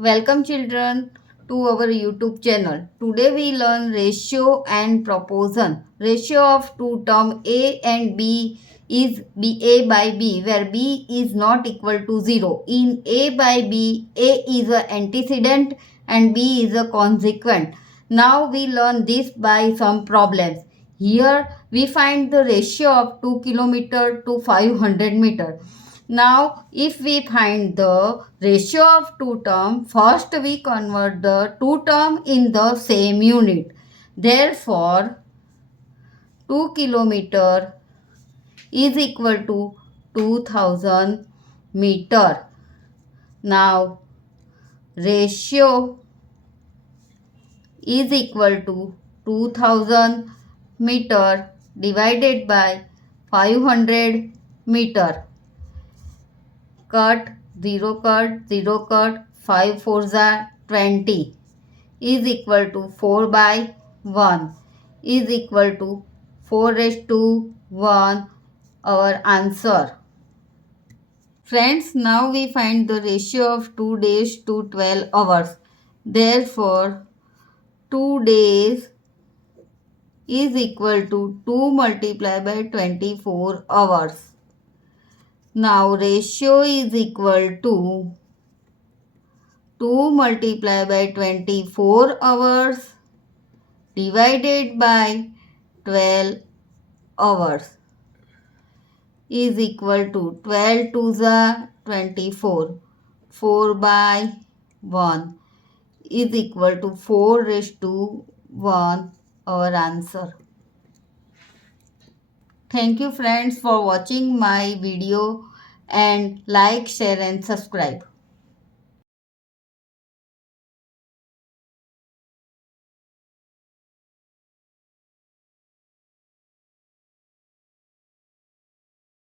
Welcome children to our YouTube channel. Today we learn ratio and proportion. Ratio of two term A and B is A by B, where B is not equal to 0. In A by B, A is an antecedent and B is a consequent. Now we learn this by some problems. Here we find the ratio of 2 kilometer to 500 meter. Now, if we find the ratio of two terms, first we convert the two terms in the same unit. Therefore, 2 kilometer is equal to 2000 meter. Now, ratio is equal to 2000 meter divided by 500 meter. Cut 0 cut 5 4s are 20 is equal to 4 by 1 is equal to 4 raised to 1, our answer. Friends, now we find the ratio of 2 days to 12 hours. Therefore, 2 days is equal to 2 multiplied by 24 hours. Now ratio is equal to 2 multiplied by 24 hours divided by 12 hours is equal to 12 to the 24. 4 by 1 is equal to 4 raised to 1, our answer. Thank you friends for watching my video and like, share and subscribe.